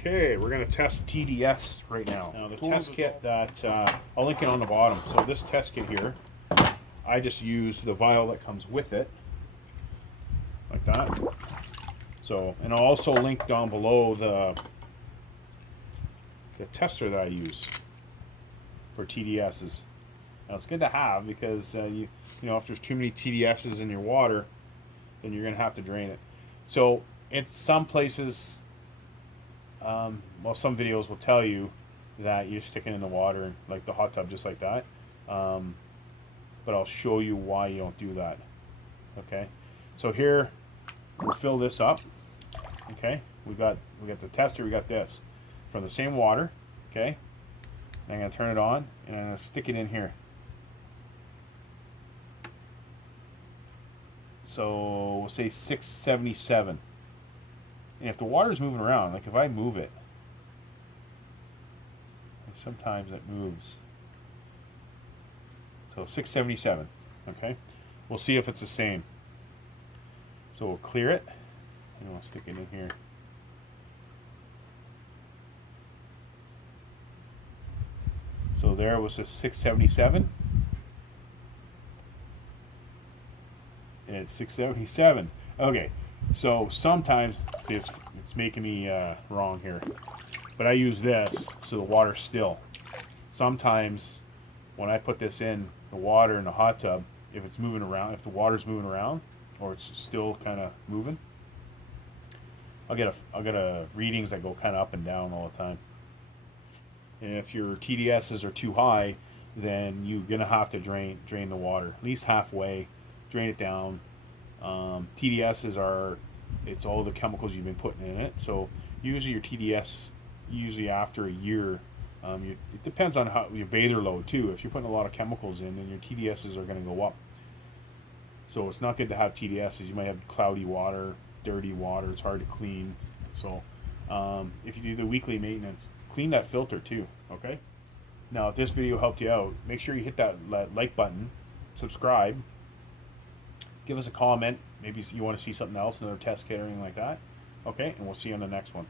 Okay, we're going to test TDS right now. Now the test kit that, I'll link it on the bottom. So this test kit here, I just use the vial that comes with it, like that. So, and I'll also link down below the tester that I use for TDSs. Now it's good to have because you know, if there's too many TDSs in your water, then you're going to have to drain it. So it's some places, well, some videos will tell you that you stick it in the water, like the hot tub, just like that. But I'll show you why you don't do that. Okay, so here we'll fill this up. Okay, we got the tester. We got this from the same water. Okay, and I'm gonna turn it on and I'm gonna stick it in here. So we'll say 677. And if the water is moving around, like if I move it, sometimes it moves. So 677. Okay, we'll see if it's the same. So we'll clear it and we'll stick it in here. So there was a 677. And it's 677. Okay, so sometimes it's making me wrong here, but I use this so the water's still. Sometimes when I put this in the water in the hot tub, if it's moving around, if the water's moving around or it's still kind of moving, I'll get a readings that go kind of up and down all the time. And if your TDSs are too high, then you're gonna have to drain the water at least halfway. Drain it down. TDSs are, it's all the chemicals you've been putting in it. So usually your TDS, usually after a year, it depends on how your bather load too. If you're putting a lot of chemicals in, then your TDSs are going to go up. So it's not good to have TDSs. You might have cloudy water, dirty water. It's hard to clean. So if you do the weekly maintenance, clean that filter too. Okay. Now, if this video helped you out, make sure you hit that like button, subscribe. Give us a comment. Maybe you want to see something else, another test kit or anything like that. Okay, and we'll see you on the next one.